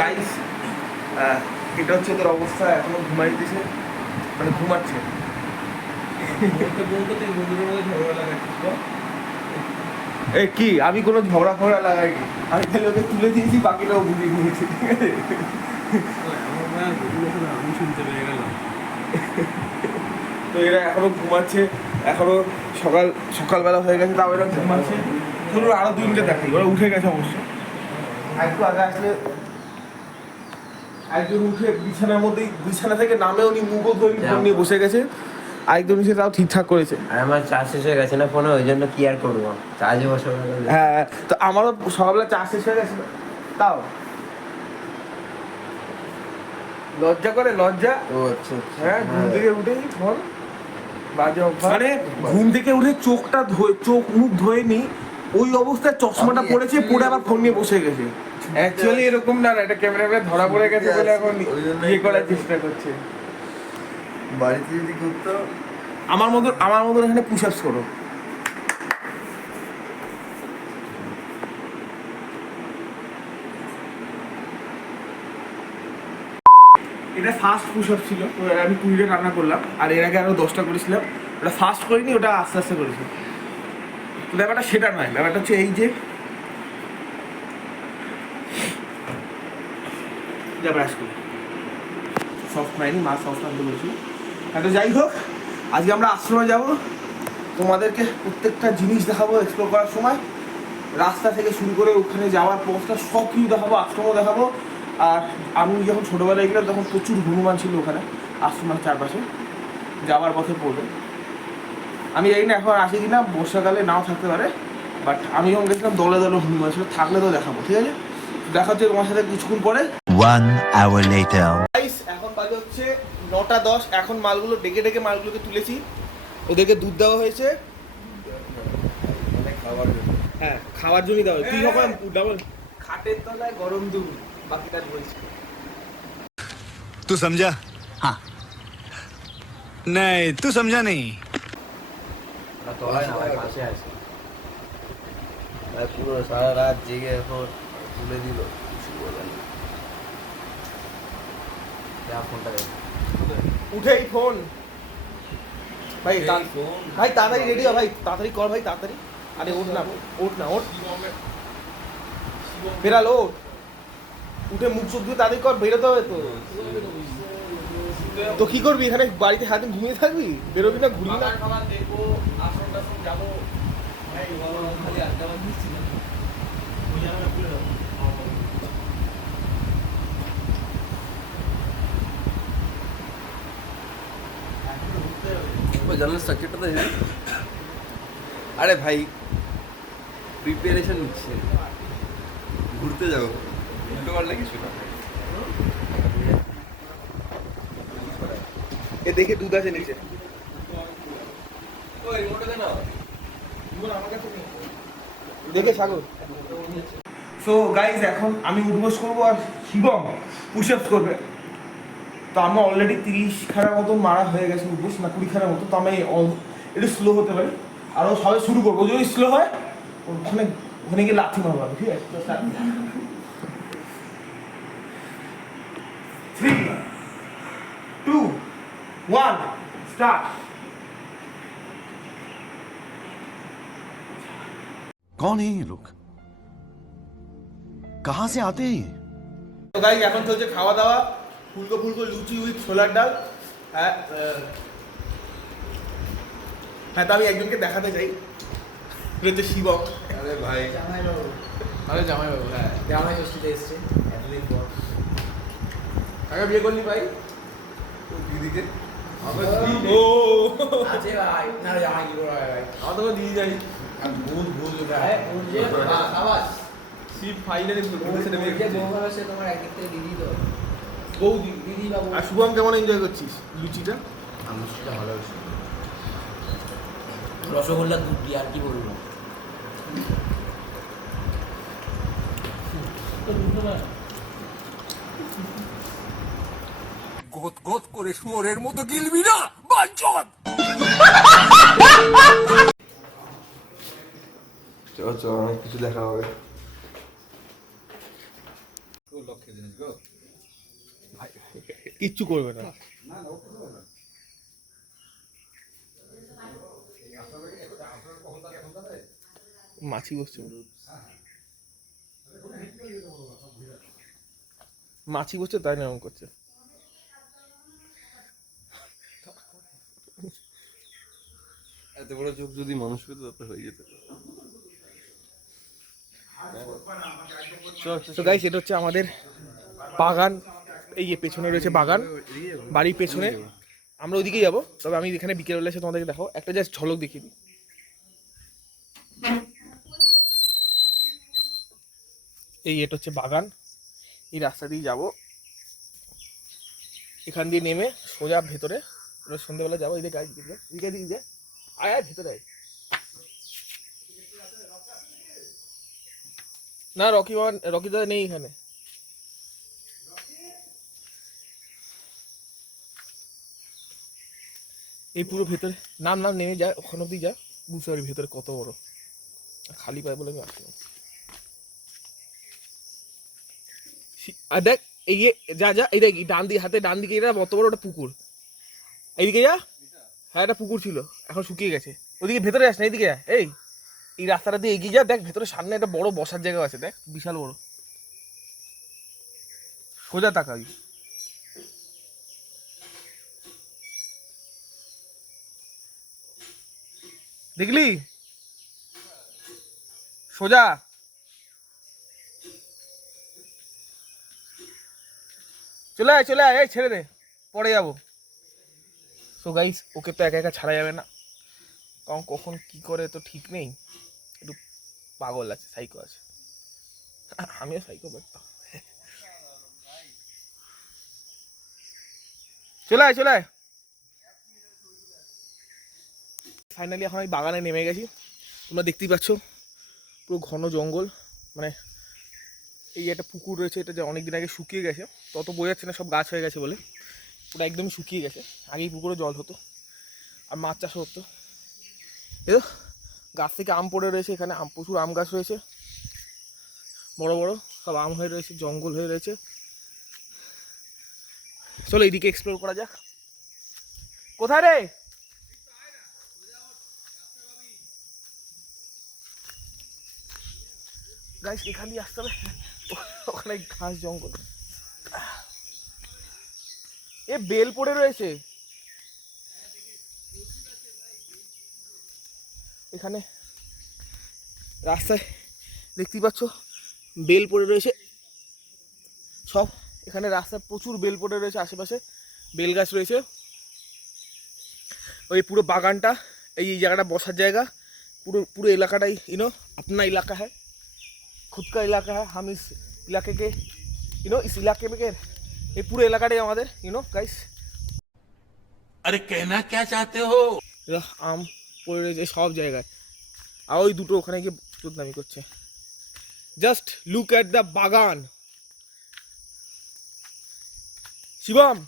Guys এটা হচ্ছে তোর অবস্থা, এখনো ঘুমাইতেছে, মানে ঘুমাচ্ছে। এই কি আমি কোনো ঝগড়া ফগড়া লাগাইনি, আমি খালি ওকে তুলে দিয়েছি, বাকিটাও বুঝিয়ে নিয়েছি, ঠিক আছে? আমি শুনতে পেয়ে গেলাম। তো এরা এখনো ঘুমাচ্ছে, এখনো সকালবেলা হয়ে গেছে, তাও এরা ঘুমাচ্ছে। চলুন আরো 2 মিনিটে দেখি, ওরা উঠে গেছে অবশ্য। একটু আগে আসলে একজন উঠে বিছানার মধ্যেই, বিছানা থেকে নামে উনি মুখও ধরে ফোন নিয়ে বসে গেছে। আরেকজন এসে তাও ঠিকঠাক করেছে। আর আমার চার্জ শেষ হয়ে গেছে না ফোনে, ওই জন্য কি আর করবো, চার্জে বসে। হ্যাঁ, তো আমারও সকালবেলা চার্জ শেষ হয়ে গেছিল, তাও লজ্জা করে, লজ্জা। ও আচ্ছা আচ্ছা। হ্যাঁ, ঘুম থেকে উঠেই ফোন, বাজে অভ্যাস। মানে ঘুম থেকে উঠে চোখটা ধুয়ে, চোখ মুখ ধোয়ে নি, ওই অবস্থায় চশমাটা পড়েছে, পড়ে আবার ফোন নিয়ে বসে গেছে। অ্যাকচুয়ালি এরকম না, এটা ক্যামেরা ধরা পড়ে গেছে বলে এখন ইয়ে করার চেষ্টা করছে। বাড়িতে যদি করতো আমার মতন এখানে পুশ আপস করো। এটা ফার্স্ট পুশ আপ ছিল, তো আমি 20টা রান্না করলাম, আর এর আগে আরো 10টা করেছিলাম। ওটা ফার্স্ট করিনি, ওটা আস্তে আস্তে করেছি। তো ব্যাপারটা সেটা নয়, ব্যাপারটা হচ্ছে এই যে ব্রাশ করি, সফট নাইনি, মা সফট আনতে বলেছিল। তো যাই হোক, আজকে আমরা আশ্রমে যাব, তোমাদেরকে প্রত্যেকটা জিনিস দেখাবো এক্সপ্লোর করার সময়, রাস্তা থেকে শুরু করে ওখানে যাওয়ার পথটা সব কিছু দেখাবো, আশ্রমও দেখাবো। আর আমি যখন ছোটোবেলায় গেলাম তখন প্রচুর হনুমান ছিল ওখানে আশ্রমের চারপাশে, যাওয়ার পথে পড়বে। আমি জানি না এখন আসি কিনা, বর্ষাকালে নাও থাকতে পারে, বাট আমি যখন গেছিলাম দলে দলে হনুমান ছিল, থাকলে তো দেখাবো, ঠিক আছে? দেখা হচ্ছে তোমার সাথে কিছুক্ষণ পরে। 1 hour later. এখন বাজে হচ্ছে 9টা 10। এখন মালগুলো ডেকে ডেকে মালগুলোকে তুলেছি, ওদেরকে দুধ দেওয়া হয়েছে। খাবার জন্য। হ্যাঁ, খাওয়ার জন্যই দেওয়া হয়েছে। তুই কখন ডাবল খাটের তলায় গরম দুধ, বাকিটা বলছি। तू समझा? हाँ नहीं तू समझा नहीं। তলায় না, পাশে আছে। পুরো সারা রাত জেগে এখন তুলে দিল, কিছু বলার নেই। ফোনটা দেখ, উঠেই ফোন ভাই, ভাই তাড়াতাড়ি রেডি হ ভাই, তাড়াতাড়ি কর ভাই, তাড়াতাড়ি। আরে ওঠ না, ওঠ না, ওঠ, বেরালো, ওঠ, উঠে মুখ চোখ দিয়ে তাড়াতাড়ি কর, বেরোতে হবে তো। তো কি করবি এখানে, বাড়িতে সারাদিন ঘুমিয়ে থাকবি, বেরোবি না, ঘুরবি না? দেখবো, আসন টাসন যাবো। ভাই খালি আড্ডা মারছি না। জানার সার্কিটটা তো আরে ভাই প্রিপারেশন নিচ্ছে, ঘুরতে যাবো, উল্টো পাল্টা কিছু না। এ দেখে দুধ আছে নিচে। দেখে সাগর। সো গাইজ, এখন আমি উঠবোস করবো আর শিবম পুশ আপস করবে। তো আমার অলরেডি 30 খানার মতো মারা হয়ে গেছে উঠবোস, না 20 খানার মতো। তো আমি একটু স্লো হতে পারি, আরও সবাই শুরু করবো। যদি স্লো হয় ওখানে ওখানে গিয়ে লাথি মারবো, ঠিক আছে? 3, 2, 1, স্টার্ট। कौन है ये लोग? कहां से आते हैं? তো গাইজ, এখন চলছে খাওয়া দাওয়া, ফুলকো ফুলকো লুচি উইথ ছোলার ডাল। হ্যাঁ হ্যাঁ, তো আমি একজনকে দেখাতে চাই, এটা হচ্ছে শিবম। আরে ভাই জামাইবাবু, আরে জামাইবাবু, হ্যাঁ জামাই ষষ্ঠীতে এসছে এতদিন পর। কাকে বিয়ে করলি ভাই? দিদিকে ও আছে ভাই, না জামাই কি করে ভাই? আমার তো দিয়ে যাই। ভুল ভুল ভাই, ভুল যে আবাস শিব ফাইনালি সেটা বিয়ে যে করছে। বউ হবে সে তোমার একদিক থেকে দিদি তো, বৌদি। দিদি বাবু। আর শুভম কেমন এনজয় করছিস লুচিটা? আমার সেটা ভালো হয়েছে। রসগোল্লা দুধ দিয়ে আর কি বলবো। गोत गोत करे শুয়োরের মতো গিলবি না বাঞ্চদ। চল চল, অনেক কিছু দেখা হবে। কিচ্ছু করবে না। মাছি বসছে, মাছি বসছে তাই না এরকম করছে। এত বড় চোখ যদি মানুষ পেত তাতে হয়ে যেত। তো গাইস এটা হচ্ছে আমাদের বাগান, এই যে পেছনে রয়েছে বাগান, বাড়ির পেছনে। আমরা ওইদিকেই যাবো, তবে আমি এখানে বিকেলবেলা এসে তোমাদেরকে দেখাও, একটা জাস্ট ঝলক দেখিয়ে দিই। এই এটা হচ্ছে বাগান, এই রাস্তা দিয়ে যাবো, এখান দিয়ে নেমে সোজা ভেতরে, সন্ধ্যেবেলা যাবো। এই যে গাছ দিকে দিকে দিকে আয় আয় ভেতরে আয়। না রকি দাদা নেই এখানে। এই পুরো ভেতরে নাম নেমে যায়, ওখানে অব্দি যা, বুঝতে পারি ভেতরে কত বড়। খালি পায় বলে আমি আসলাম। আর দেখ এই যা যা, এই দেখ ডান দিকে, হাতে ডান দিকে এটা কত বড়, ওটা পুকুর। এইদিকে যা, হ্যাঁ এটা পুকুর ছিল, এখন শুকিয়ে গেছে। ওদিকে ভেতরে আস না, এইদিকে যা। এই রাস্তাটা দিয়ে এগিয়ে যা, দেখ ভেতরে সামনে একটা বড় বসার জায়গা আছে, দেখ বিশাল বড়। সোজা তাকাবি। দেখলি সোজা। চলে আয় চলে আয়, এই ছেড়ে দে, পরে যাবো। সো গাইস ওকে তো একা একা ছাড়া যাবে না, কারণ কখন কি করে তো ঠিক নেই, একটু পাগল আছে, সাইকো আছে। আমিও সাইকো করতাম। চলে আয় চলে আয়। ফাইনালি এখন আমি বাগানে নেমে গেছি, তোমরা দেখতেই পাচ্ছ পুরো ঘন জঙ্গল, মানে এই একটা পুকুর রয়েছে, এটা যে অনেকদিন আগে শুকিয়ে গেছে, তত বোঝা যাচ্ছে না, সব গাছ হয়ে গেছে বলে পুরো একদমই শুকিয়ে গেছে। আগেই পুকুরে জল হতো আর মাছ চাষও হতো। এই গাছ থেকে আম পড়ে রয়েছে, এখানে প্রচুর আম গাছ রয়েছে, বড় বড় সব আম হয়ে রয়েছে, জঙ্গল হয়ে রয়েছে। চলো এইদিকে এক্সপ্লোর করা যাক। কোথায় রে? গাইস এখান দিয়ে আসতে হবে, ওখানে ঘাস জঙ্গল, এ বেল পড়ে রয়েছে এখানে রাস্তায়, দেখতেই পাচ্ছ বেল পড়ে রয়েছে সব, এখানে রাস্তায় প্রচুর বেল পড়ে রয়েছে, আশেপাশে বেল গাছ রয়েছে। ওই পুরো বাগানটা, এই জায়গাটা বসার জায়গা, পুরো পুরো এলাকাটাই ইনো अपना इलाका है, खुद का इलाका है। हम इस इलाके के इस इलाके में के ये पूरे এলাকাটাই আমাদের গাইস। अरे कहना क्या चाहते हो? আম পড়ে রয়েছে সব জায়গায়, আর ওই দুটো ওখানে গিয়ে চুদনামি করছে। জাস্ট লুক এট দ্য বাগান। শিবম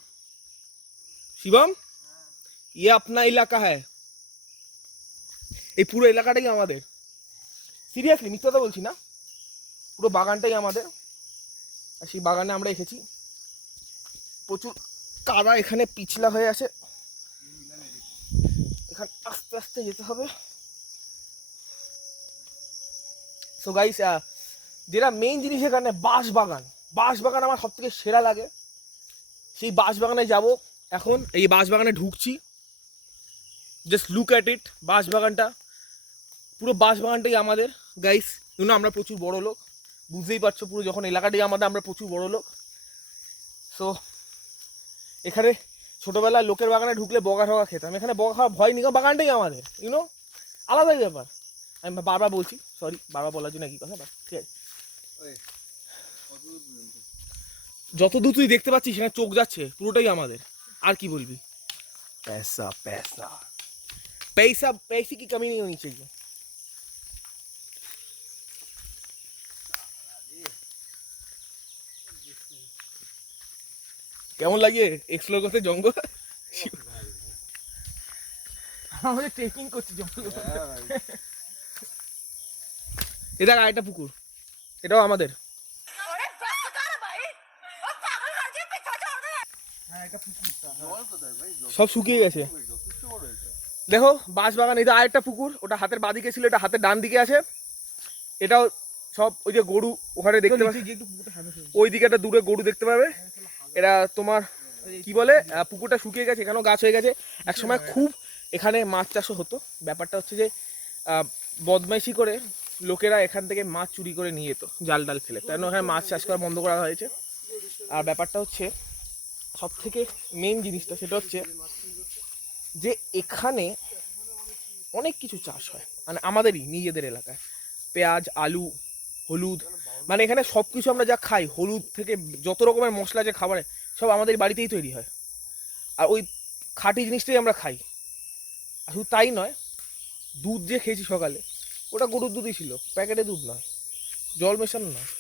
শিবম ये अपना इलाका है, এই পুরো এলাকাটাই আমাদের, সিরিয়াসলি মিথ্যা কথা বলছি না, পুরো বাগানটাই আমাদের। আর সেই বাগানে আমরা এসেছি, প্রচুর কাদা এখানে পিছলা হয়ে আছে, এখানে আস্তে আস্তে যেতে হবে। সো গাইস যেটা মেইন জিনিস এখানে বাঁশ বাগান, বাঁশ বাগান আমার সব থেকে সেরা লাগে। সেই বাঁশ বাগানে যাব এখন, এই বাঁশ বাগানে ঢুকছি, জাস্ট লুক অ্যাট ইট। বাঁশ বাগানটা, পুরো বাঁশ বাগানটাই আমাদের গাইস। আমরা প্রচুর বড় লোক, বুঝতেই পারছো, পুরো যখন এলাকাটাই আমাদের, আমরা প্রচুর বড় লোক। সো এখানে ছোটোবেলায় লোকের বাগানে ঢুকলে বগা ঠগা খেতাম, এখানে বগা খাওয়া ভয় নেই, বাগানটাই আমাদের, আলাদাই ব্যাপার। আমি বারবার বলছি, সরি বারবার বলার জন্য কি কথা, ঠিক আছে। যত দূর তুই দেখতে পাচ্ছিস সেখানে চোখ যাচ্ছে, পুরোটাই আমাদের। আর কি বলবি, पैसा पैसा पैसा, पैसे की कमी नहीं होनी चाहिए। কেমন লাগে এক্সপ্লোর করতে জঙ্গল? আমাদের ট্রেকিং করছি জঙ্গল। এটা আরেকটা পুকুর, এটাও আমাদের। সব শুকিয়ে গেছে। দেখো বাঁশবাগান, এটা আরেকটা পুকুর, ওটা হাতের বাঁদিকে ছিল, এটা হাতের ডান দিকে আছে। এটাও সব ওই যে গরু ওখানে দেখতে পাবে, ওই দিকে একটা দূরে গরু দেখতে পাবে। এরা তোমার কি বলে, পুকুরটা শুকিয়ে গেছে, এখানেও গাছ হয়ে গেছে। একসময় খুব এখানে মাছ চাষও হতো। ব্যাপারটা হচ্ছে যে বদমাইশি করে লোকেরা এখান থেকে মাছ চুরি করে নিয়ে যেত জাল ডাল ফেলে, তাই জন্য এখানে মাছ চাষ করা বন্ধ করা হয়েছে। আর ব্যাপারটা হচ্ছে সব থেকে মেন জিনিসটা সেটা হচ্ছে যে এখানে অনেক কিছু চাষ হয়, মানে আমাদেরই নিজেদের এলাকায়। পেঁয়াজ, আলু, হলুদ, মানে এখানে সব কিছু আমরা যা খাই, হলুদ থেকে যত রকমের মশলা যে খাবারে, সব আমাদের বাড়িতেই তৈরি হয়। আর ওই খাঁটি জিনিসটাই আমরা খাই। আর শুধু তাই নয়, দুধ যে খেয়েছি সকালে, ওটা গরুর দুধই ছিল, প্যাকেটে দুধ নয়, জল মেশানো নয়।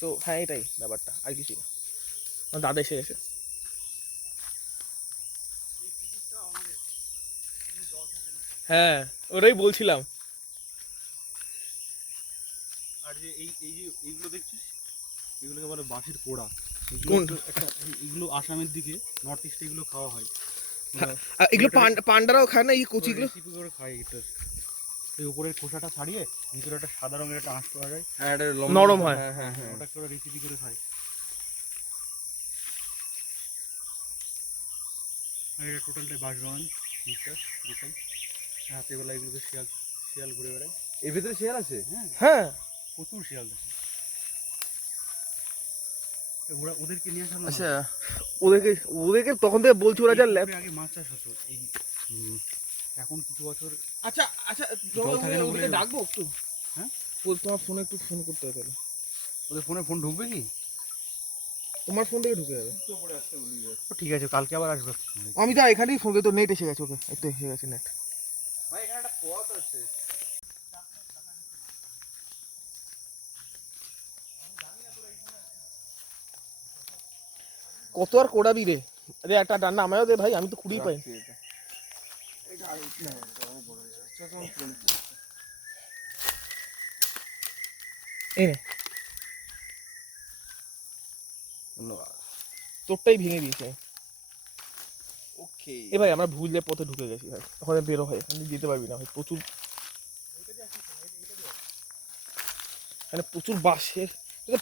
তো হ্যাঁ, এটাই ব্যাপারটা, আর কিছু না। আমার দাদা এসে গেছে। হ্যাঁ, ওটাই বলছিলাম। আর যে এইগুলো দেখছিস, এগুলোকে বলে বাঁশের পোড়া। কোন? এগুলো আসামের দিকে, নর্থ ইস্টে এগুলো খাওয়া হয়। এগুলো পান্ডারাও খায় না, এই কচিগুলো? রেসিপি করে খায় এটা। এই উপরের খোসাটা ছাড়িয়ে ভিতরে একটা সাদা রঙের একটা আঁশ পাওয়া যায়, হ্যাঁ, এটা নরম হয়। ওটাকে ওরা রেসিপি করে খায়। আর এটা টোটালটাই বাঁশবাগান, জিনিসটা পুরোটাই। রাতেরবেলা এগুলোকে শিয়াল ঘুরে বেড়ায়। এর ভিতরে শিয়াল আছে? হ্যাঁ, প্রচুর শিয়াল দেখে। ওরা ওদেরকে নিয়ে আসা। আচ্ছা, ওদেরকে তখন থেকে বলছি, ওরা যা ল্যাব। আগে মাছ চাষ হতো এই, এখন কিছু বছর। আচ্ছা আচ্ছা, জল থাকে না বলে। ওদেরকে ডাকবো একটু। হ্যাঁ, তোমার ফোনে একটু ফোন করতে হবে তাহলে। ওদের ফোন ঢুকবে কি? তোমার ফোন থেকে ঢুকে যাবে। ঠিক আছে, কালকে আবার আসবে। আমি তো এখানেই ফোন করি, তো নেট এসে গেছে। ওকে, একটু এসে গেছে নেট। ভাই এখানে একটা পথ আছে। কত আর কোড়াবি রে? আরে একটা ডান্না আমায়ও দে ভাই, আমি তো কুড়ি পাই। এই নে, ধন্যবাদ। তোরটাই ভেঙে দিয়েছে। ওকে। এ ভাই, আমরা ভুলের পথে ঢুকে গেছি ভাই, ওখানে বেরো ভাই, আমি যেতে পারবি না ভাই। প্রচুর মানে প্রচুর বাঁশের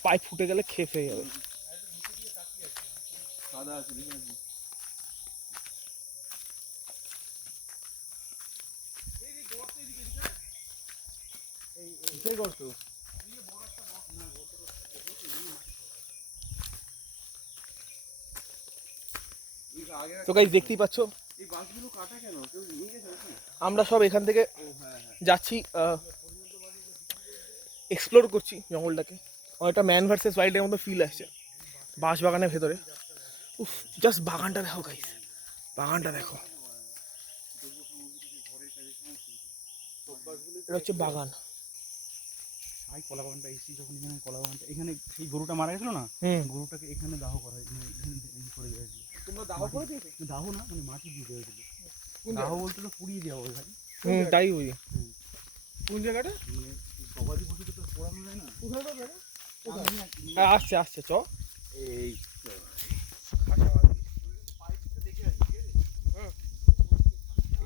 পাইপ ফুটে গেলে খেয়ে ফেয়ে যাবে। সাদা আছে, দেখে আসি। এটাই গর্ত। তো গাইস, দেখতেই পাচ্ছ এই বাঁশগুলো কাটা কেন? কেউ নিয়ে গেছে নাকি? আমরা সব এখান থেকে যাচ্ছি, এক্সপ্লোর করছি জঙ্গলটাকে। অনেকটা ম্যান ভার্সেস ওয়াইল্ডের মতো ফিল আসছে বাঁশ বাগানের ভেতরে। উফ, জাস্ট বাগানটা দেখো গাইস, বাগানটা দেখো। এটা হচ্ছে বাগান। ভাই কলা বাগানটা এসেছি যখন, এখানে কলা বাগানটা, এখানে সেই গরুটা মারা গেছিল না, গরুটাকে এখানে দাহ করা হয়, এখানে করে দেওয়া হয়েছিল। তোমরা দাহ করে দিয়েছো? দাহ না, মানে মাটি দিয়ে দেওয়া হয়েছিল। দাহ বলতে তো পুড়িয়ে দেওয়া হয় ভাই। তাই বুঝি। কোন জায়গাটা? মানে গবাদি পশুকে তো পোড়ানো যায় না। কোথায় পাবে? আমি আসছে আসছে, চ। এই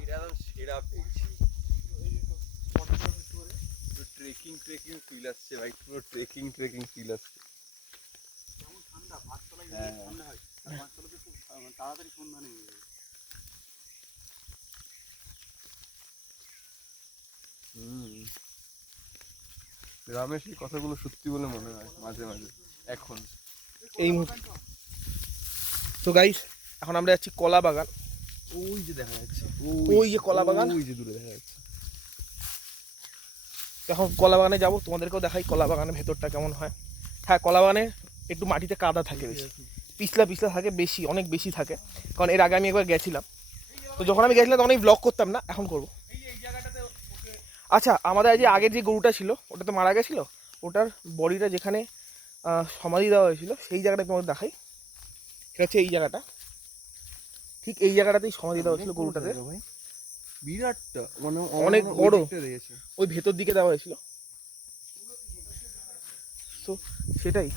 এটা একদম সেরা পেয়েছি। ট্রেকিং ফিল আসছে ভাই, পুরো ট্রেকিং ফিল আসছে। যেমন ঠান্ডা, ভাততলায় হ্যাঁ। ঠান্ডা হয়, আর ভাততলাতে খুব তাড়াতাড়ি সন্ধ্যা নেমে যাবে। গ্রামের সেই কথাগুলো সত্যি বলে মনে হয় মাঝে মাঝে এখন। এই মুহূর্তে তো গাইস, এখন আমরা যাচ্ছি কলা বাগান। ওই যে দেখা যাচ্ছে, ওই যে কলা বাগান, ওই যে দূরে দেখা যাচ্ছে। এখন কলা বাগানে যাবো, তোমাদেরকেও দেখাই কলা বাগানের ভেতরটা কেমন হয়। হ্যাঁ, কলা বাগানে একটু মাটিতে কাদা থাকে বেশি, পিছলা থাকে বেশি, অনেক বেশি থাকে। কারণ এর আগে আমি একবার গেছিলাম, তো যখন আমি গেছিলাম তখন আমি ব্লগ করতাম না, এখন করবো। আচ্ছা, আমাদের যে আগের যে গরুটা ছিল, ওটা তো মারা গেছিলো, ওটার বডিটা যেখানে সমাধি দেওয়া হয়েছিল সেই জায়গাটা তোমাদের দেখাই। এটা হচ্ছে এই জায়গাটা, ঠিক এই জায়গাটাতেই সমাধি দেওয়া হয়েছিল গরুটাতে। বিরাটটা, মানে অনেক বড়, দিয়েছে। ওই ভেতর দিকে দেওয়া হয়েছিল। তো সেটাই,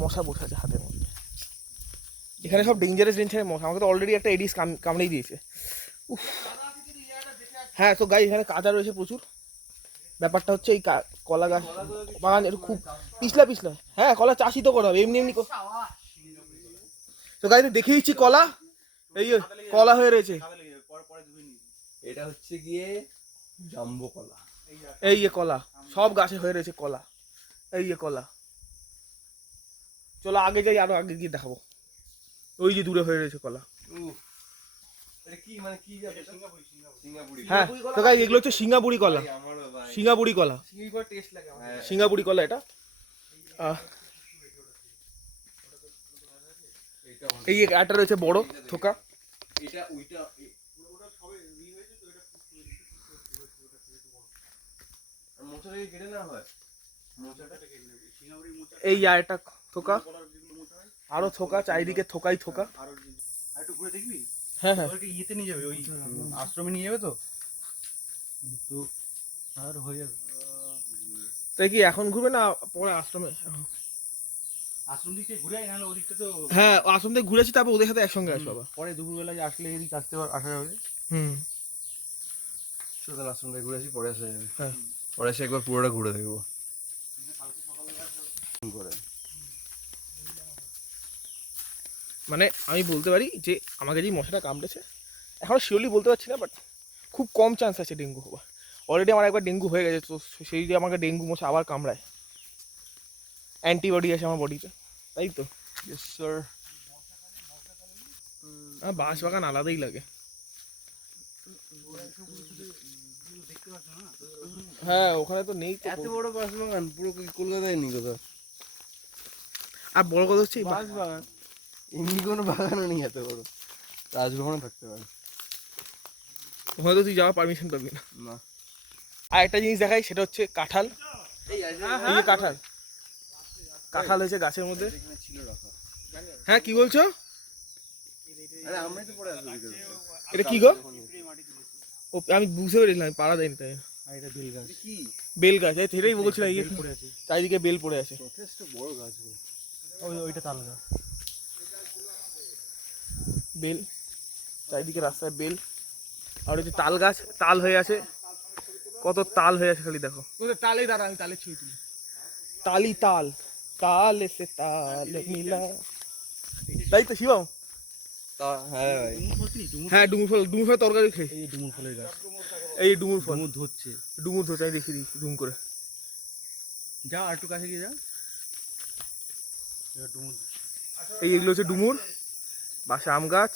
মশা বসে আছে হাতের মধ্যে। এখানে সব ডেঞ্জারাস ডেঞ্জারাস মশা, আমাকে তো অলরেডি একটা এডিস কামড়েই দিয়েছে। উফ। হ্যাঁ তো গাই এখানে কাঁচা রয়েছে প্রচুর। ব্যাপারটা হচ্ছে এই কলা গাছ বাগান একটু খুব পিছলা পিছলা। হ্যাঁ কলা চাষই তো করা হবে, এমনি এমনি তো গাই দেখে দিচ্ছি কলা, এই যে কলা হয়ে রয়েছে। এটা হচ্ছে গিয়ে জাম্বো কলা। এই যে কলা সব গাছে হয়ে রয়েছে কলা, এই যে কলা। চলো আগে যাই, আরো আগে গিয়ে দেখাবো। ওই যে দূরে হয়ে রয়েছে কলা। এটা কি মানে কি যাবে? সিঙ্গাপুরি। হ্যাঁ তো গাই এগুলো হচ্ছে সিঙ্গাপুরি কলা, আমারও ভাই সিঙ্গাপুরি কলা, সিঙ্গাপুরি টেস্ট লাগে আমার। সিঙ্গাপুরি কলা এটা। এই একটা রয়েছে বড় থোকা। এটা ওইটা মোচাটাকে কেটে না হয়, মোচাটাকে কেটে নেবে সিঙ্গাপুরি মোচা। এই আর একটা থোকা, আরো থোকা, চারিদিকে থোকাই থোকা। আর একটু ঘুরে দেখবি? হ্যাঁ হ্যাঁ ওদেরকে ইয়েতে নিয়ে যাবে, ওই আশ্রমে নিয়ে যাবে তো, কিন্তু আর হয়ে যাবে। তাই কি এখন ঘুরবে না পরে আশ্রমে? আশ্রম দিক থেকে ঘুরে আয়, নাহলে ওদিকটা তো হ্যাঁ আশ্রম থেকে ঘুরেছি, তারপর ওদের সাথে একসঙ্গে আসবো আবার। পরে দুপুরবেলায় আসলে এদিক আসতে আসা যাবে। হুম সুতরাং আশ্রমটা ঘুরে আসি, পরে আসা যাবে। হ্যাঁ পরে এসে একবার পুরোটা ঘুরে দেখবো করে। মানে আমি বলতে পারি যে আমাকে যে মশাটা কামড়েছে, এখনও শিওরলি বলতে পারছি না, বাট খুব কম চান্স আছে ডেঙ্গু হওয়ার। অলরেডি আমার একবার ডেঙ্গু হয়ে গেছে, তো সেই যে আমাকে ডেঙ্গু মশা আবার কামড়ায়, অ্যান্টিবডি আছে আমার বডিতে, তাই তো। Yes sir. আমার বাঁশ বাগান আলাদাই লাগে। হ্যাঁ ওখানে তো নেই তো। এত বড় বাঁশ বাগান পুরো কলকাতায় নেই কোথাও। আর বড় কথা হচ্ছে এই বাঁশ বাগান এমনি কোনো বাগানও নেই এত বড়। রাজভবনে থাকতে পারে ওখানে তো তুই যাওয়ার পারমিশন পাবি না। না। আর একটা জিনিস দেখাই, সেটা হচ্ছে কাঁঠাল। এই যে কাঁঠাল, কাঁঠাল হয়েছে গাছের মধ্যে। এখানে ছিল রাখা। হ্যাঁ কি বলছো? আরে আমরাই তো পড়ে আসবো ভিতরে। এটা কি গো? ও আমি বুঝতে পেরেছিলাম, আমি পাড়া দেয়নি তাই। আর এটা বেল গাছ। কি বেল গাছ, এই সেটাই বলছিলাম, এই পড়ে আছে, চারিদিকে বেল পড়ে আছে। যথেষ্ট বড় গাছগুলো। ওইটা তাল গাছ। বেল চারিদিকে রাস্তায় বেল, আর ওই যে তাল গাছ, তাল হয়ে আছে, কত তাল হয়ে আছে খালি দেখো। তালে দাঁড়া, আমি তালে ছুঁই তুলি। তালি তাল, তাল এসে তাল মিলা, তাই তো শিবম? হ্যাঁ ভাই। হ্যাঁ ডুমুর ফল, ডুমুর ফল তরকারি খেয়ে। এই ডুমুর ফলের গাছ, এই ডুমুর ফল, ডুমুর ধরছে। ডুমুর ধরছে, আমি দেখিয়ে দিই জুম করে। যা আর একটু কাছে গিয়ে যা, এটা ডুমুর। এই এগুলো হচ্ছে ডুমুর, বাসা আম গাছ।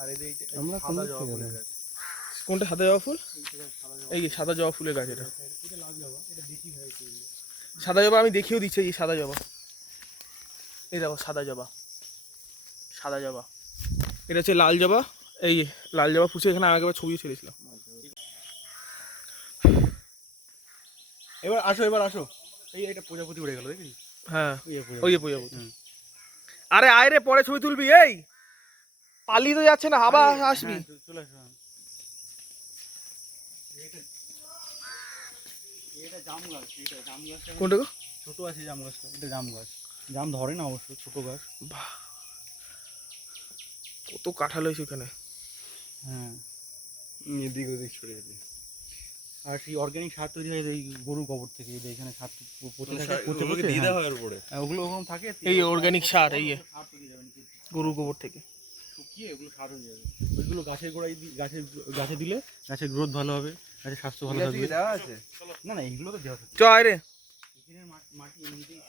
আর এই যে আমরা কোন সাদা দিক জবা থেকে ফুলের গেলাম? গাছ। কোনটা সাদা জবা ফুল? এই যে সাদা জবা ফুলের গাছ এটা। এটা লাল জবা, এটা বেশি হয়। সাদা জবা আমি দেখিয়েও দিচ্ছি, এই সাদা জবা, এই দেখো সাদা জবা, সাদা জবা। এটা হচ্ছে লাল জবা, এই লাল জবা ফুসে এখানে আমি একবার ছবি ছেড়েছিলাম। এবার আসো, এবার আসো। এই এটা প্রজাপতি উড়ে গেল, দেখি। হ্যাঁ ওই ওই যে প্রজাপতি। হুম। আরে আয় রে, পরে ছবি তুলবি, এই পালিয়ে তো যাচ্ছে না, আবার আসবি। হ্যাঁ, চলে আসো। এটা জাম গাছ, এটা জাম গাছটা কোনটা গো? ছোট আছে, জাম গাছটা। এটা জাম গাছ, জাম ধরে না অবশ্য, ছোট গাছ। বাহ, কত কাঁঠাল হয়েছে এখানে। হ্যাঁ, এদিক ওদিক ছড়িয়ে দিই। আর সেই অর্গানিক সার তৈরি হয় এই গরুর গোবর থেকে। এই যে এখানে সার পচে থাকে, ওগুলোকে দিয়ে দেওয়া হয় ওর উপরে। হ্যাঁ, ওগুলো ওরকম থাকে। এই অর্গানিক সার, এই যে সার তৈরি যাবে নিচে গরুর গোবর থেকে শুকিয়ে, ওগুলো সার হয়ে যাবে। ওইগুলো গাছের গোড়ায় গাছে দিলে গাছের গ্রোথ ভালো হবে, গাছের স্বাস্থ্য ভালো থাকবে। দেওয়া আছে। না না, এইগুলো তো দেওয়া থাকে। চ আয় রে। এখানে মাটি এমনিতেই